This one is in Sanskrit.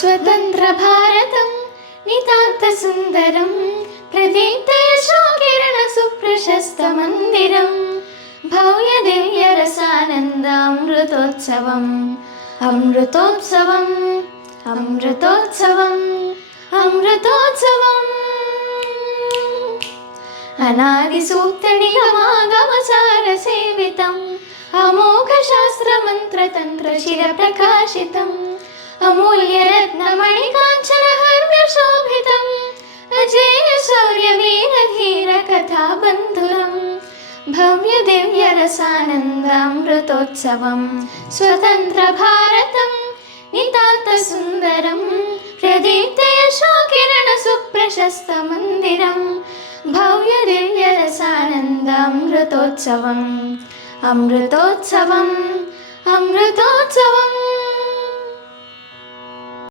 स्वतंत्र भारतं नितांत सुंदरं प्रदीप्त यशोकिरण सुप्रशस्त मंदिरं भव्य दिव्य रसानंदामृतोत्सवम् अमृतोत्सवम् अमृतोत्सवम् अमृतोत्सवम् अनादि सूक्त निगमागमसार सेवितम् अमोघ शास्त्र मंत्र तंत्र शिर प्रकाशितम् अमूल्य रत्न मणिकांचन हर्म्य शोभितम् अजेय शौर्य वीर धीर कथा बंधुरम् भव्य दिव्य रसानंदामृतोत्सवम् स्वतंत्र भारतं नितांत सुंदरं प्रदीप्त यशोकिरण सुप्रशस्त मंदिरं भव्य दिव्य रसानंदामृतोत्सवम् अमृतोत्सवम् अमृतोत्सवम्